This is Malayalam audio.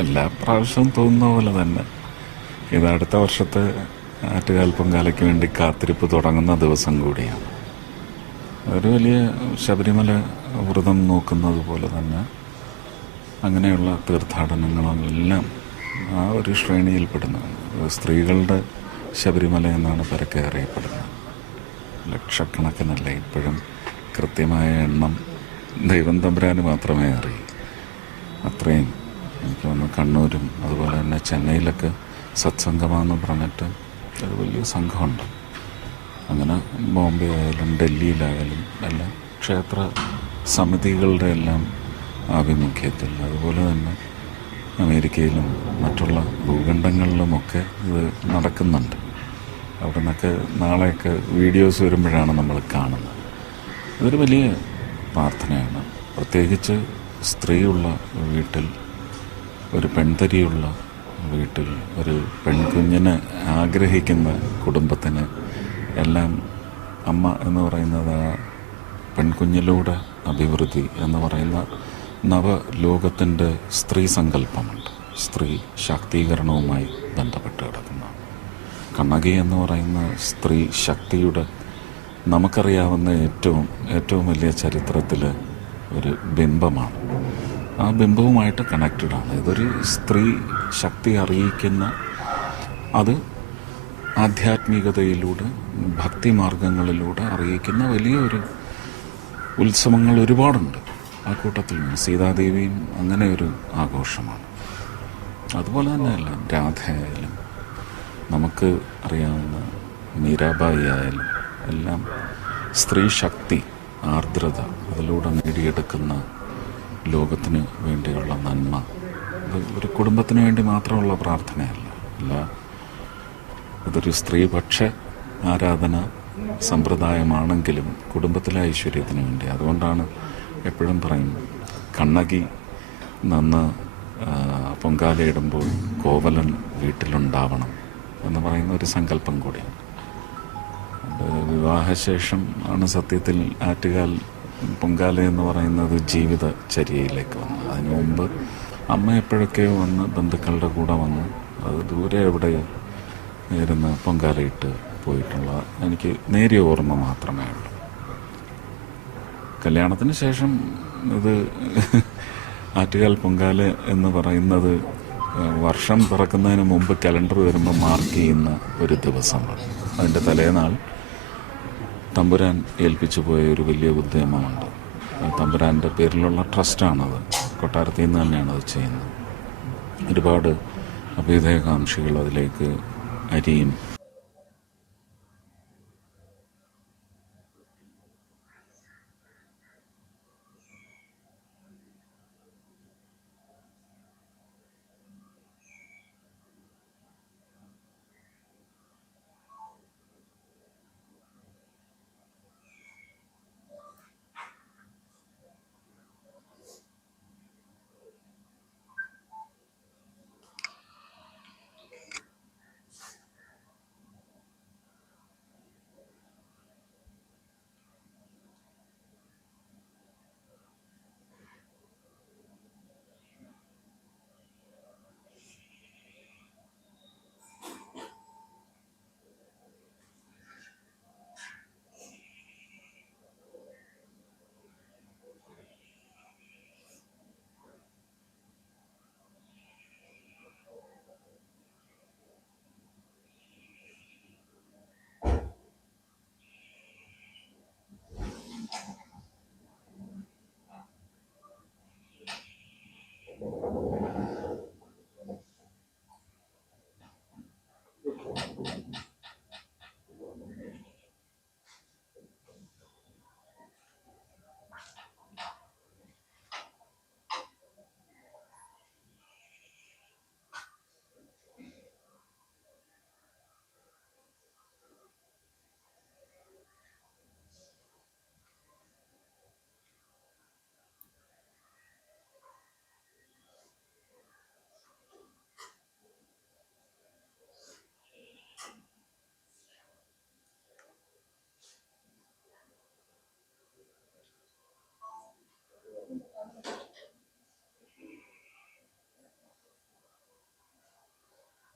എല്ലാ പ്രാവശ്യവും തോന്നുന്ന പോലെ തന്നെ ഇത് അടുത്ത വർഷത്തെ ആറ്റുകാൽ പൊങ്കാലയ്ക്ക് വേണ്ടി കാത്തിരിപ്പ് തുടങ്ങുന്ന ദിവസം കൂടിയാണ്. ഒരു വലിയ ശബരിമല വ്രതം നോക്കുന്നത് പോലെ തന്നെ അങ്ങനെയുള്ള തീർത്ഥാടനങ്ങളെല്ലാം ആ ഒരു ശ്രേണിയിൽപ്പെടുന്നതാണ്. സ്ത്രീകളുടെ ശബരിമല എന്നാണ് പരക്കെ അറിയപ്പെടുന്നത്. ലക്ഷക്കണക്കിനല്ല, ഇപ്പോഴും കൃത്യമായ എണ്ണം ദൈവം തമ്പുരാന് മാത്രമേ അറിയൂ. അത്രയും എനിക്ക് തോന്നുന്നു കണ്ണൂരും അതുപോലെ തന്നെ ചെന്നൈയിലൊക്കെ സത്സംഗമാണെന്ന് പറഞ്ഞിട്ട് ഒരു വലിയ സംഘമുണ്ട്. അങ്ങനെ ബോംബെ ആയാലും ഡൽഹിയിലായാലും എല്ലാം ക്ഷേത്ര സമിതികളുടെ എല്ലാം ആഭിമുഖ്യത്തിൽ, അതുപോലെ തന്നെ അമേരിക്കയിലും മറ്റുള്ള ഭൂഖണ്ഡങ്ങളിലുമൊക്കെ ഇത് നടക്കുന്നുണ്ട്. അവിടെ നിന്നൊക്കെ നാളെയൊക്കെ വീഡിയോസ് വരുമ്പോഴാണ് നമ്മൾ കാണുന്നത്. ഇതൊരു വലിയ പ്രാർത്ഥനയാണ്. പ്രത്യേകിച്ച് സ്ത്രീയുള്ള വീട്ടിൽ, ഒരു പെൺതരിയുള്ള വീട്ടിൽ, ഒരു പെൺകുഞ്ഞിനെ ആഗ്രഹിക്കുന്ന കുടുംബത്തിന് എല്ലാം അമ്മ എന്ന് പറയുന്നത് ആ പെൺകുഞ്ഞിലൂടെ അഭിവൃദ്ധി എന്ന് പറയുന്ന നവലോകത്തിൻ്റെ സ്ത്രീ സങ്കല്പമുണ്ട്. സ്ത്രീ ശാക്തീകരണവുമായി ബന്ധപ്പെട്ട് കിടക്കുന്ന കണ്ണകി എന്ന് പറയുന്ന സ്ത്രീ ശക്തിയുടെ നമുക്കറിയാവുന്ന ഏറ്റവും വലിയ ചരിത്രത്തിലെ ഒരു ബിംബമാണ്. ആ ബിംബവുമായിട്ട് കണക്റ്റഡാണ്. ഇതൊരു സ്ത്രീ ശക്തി അറിയിക്കുന്ന, അത് ആധ്യാത്മികതയിലൂടെ ഭക്തിമാർഗങ്ങളിലൂടെ അറിയിക്കുന്ന വലിയൊരു ഉത്സവങ്ങൾ ഒരുപാടുണ്ട്. ആ കൂട്ടത്തിൽ സീതാദേവിയും അങ്ങനെ ഒരു ആഘോഷമാണ്. അതുപോലെ തന്നെയല്ല രാധയായാലും നമുക്ക് അറിയാവുന്ന മീരാബായി ആയാലും എല്ലാം സ്ത്രീ ശക്തി, ആർദ്രത അതിലൂടെ നേടിയെടുക്കുന്ന ലോകത്തിന് വേണ്ടിയുള്ള നന്മ. ഇത് ഒരു കുടുംബത്തിന് വേണ്ടി മാത്രമുള്ള പ്രാർത്ഥനയല്ല. ഇതൊരു സ്ത്രീപക്ഷ ആരാധന സമ്പ്രദായമാണെങ്കിലും കുടുംബത്തിലെ ഐശ്വര്യത്തിന് വേണ്ടി. അതുകൊണ്ടാണ് എപ്പോഴും പറയും കണ്ണകി നന്ന് പൊങ്കാലയിടുമ്പോൾ കോവലൻ വീട്ടിലുണ്ടാവണം എന്ന് പറയുന്ന ഒരു സങ്കല്പം കൂടിയാണ്. വിവാഹശേഷം ആണ് സത്യത്തിൽ ആറ്റുകാൽ പൊങ്കാല എന്ന് പറയുന്നത് ജീവിതചര്യയിലേക്ക് വന്നു. അതിനു മുമ്പ് അമ്മ എപ്പോഴൊക്കെയോ വന്ന് ബന്ധുക്കളുടെ കൂടെ വന്ന് അത് ദൂരെ എവിടെയോ ഇരുന്ന് പൊങ്കാലയിട്ട് പോയിട്ടുള്ള എനിക്ക് നേരിയ ഓർമ്മ മാത്രമേ ഉള്ളൂ. കല്യാണത്തിന് ശേഷം ഇത് ആറ്റുകാൽ പൊങ്കാല എന്ന് പറയുന്നത് വർഷം പിറക്കുന്നതിന് മുമ്പ് കലണ്ടർ വരുമ്പോൾ മാർക്ക് ചെയ്യുന്ന ഒരു ദിവസമാണ്. അതിൻ്റെ തലേനാൾ തമ്പുരാൻ ഏൽപ്പിച്ചു പോയ ഒരു വലിയ ഉദ്യമമുണ്ട്. തമ്പുരാൻ്റെ പേരിലുള്ള ട്രസ്റ്റാണത്. കൊട്ടാരത്തിൽ നിന്ന് തന്നെയാണ് അത് ചെയ്യുന്നത്. ഒരുപാട് അഭ്യുദയകാംക്ഷികൾ അതിലേക്ക് അരിയും